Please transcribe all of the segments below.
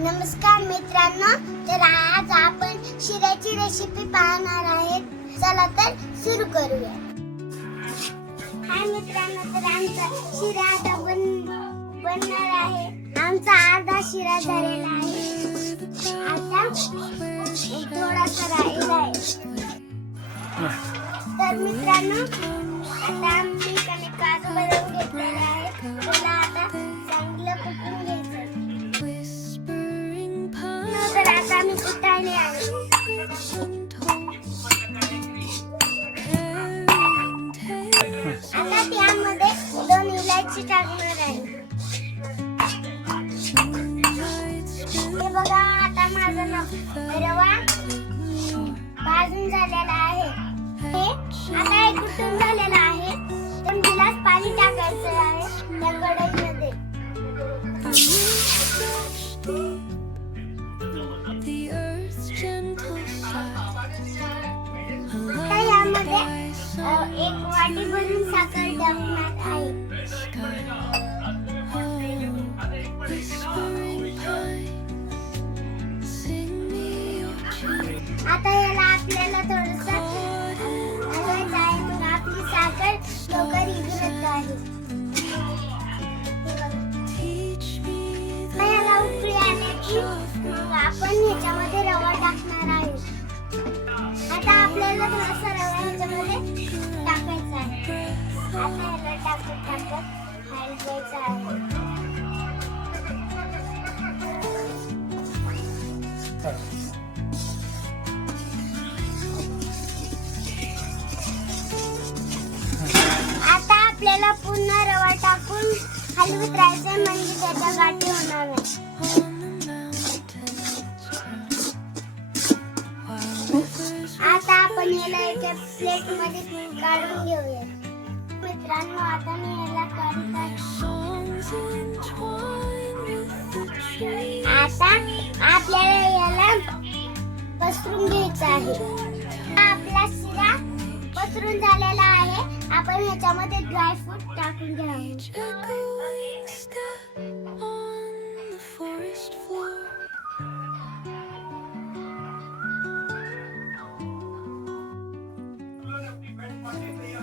नमस्कार मित्रांनो, तर आज आपण शिऱ्याची रेसिपी पाहणार आहेत. चला तर सुरू करूया. हाय मित्रांनो, तर आमचा शिरा आता बनणार आहे. आमचा अर्धा शिरा झालेला आहे. आता थोडासा राहिला आहे. तर मित्रांनो, आता आम्ही कमी काजू बदाम घेतलेले आहेत. त्याला आता चांगलं कुटून घ्यायचं. तर आता आम्ही कुटायला आहे. आता त्यामध्ये 2 इलायची टाकणार आहे. हे बघा, आता माझा रवा भाजून झालेला आहे. आता हे कुटून झालेलं आहे. 2 गिलास पाणी टाकायचं आहे त्या कढईमध्ये. आता यामध्ये 1 वाटी भरून साखर टाकणार आहे. आता याला आपल्याला थोडंसं हलवायचं आहे. मग आपली साखर लवकर विरघळत आहे. याला उकळी आली की मग आपण ह्याच्यामध्ये रवा टाकणार आहे. आता आपल्याला थोडासा रवा ह्याच्यामध्ये टाकायचा आहे. आता याला टाकत हलवायचं आहे. आता आपल्याला पुन्हा रवा टाकून हलवत राहायचं, म्हणजे त्याच्या गाठी होणार नाही. आता आपण याला एका प्लेट मध्ये काढून घेऊया. मित्रांनो, आता मी याला काढत आहे. आता आपल्याला याला पसरून घ्यायचं आहे. आपला शिरा पसरून झालेला आहे. आपण ह्याच्यामध्ये ड्रायफ्रूट टाकून घ्यावे.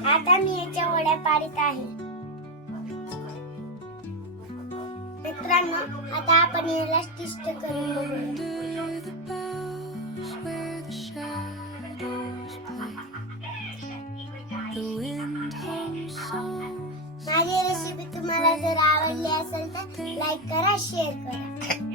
आता मी याच्या वड्या पाडत आहे. मित्रांनो, आता आपण याला टेस्ट करून बघूया. माझी रेसिपी तुम्हाला जर आवडली असेल तर लाईक करा, शेअर करा.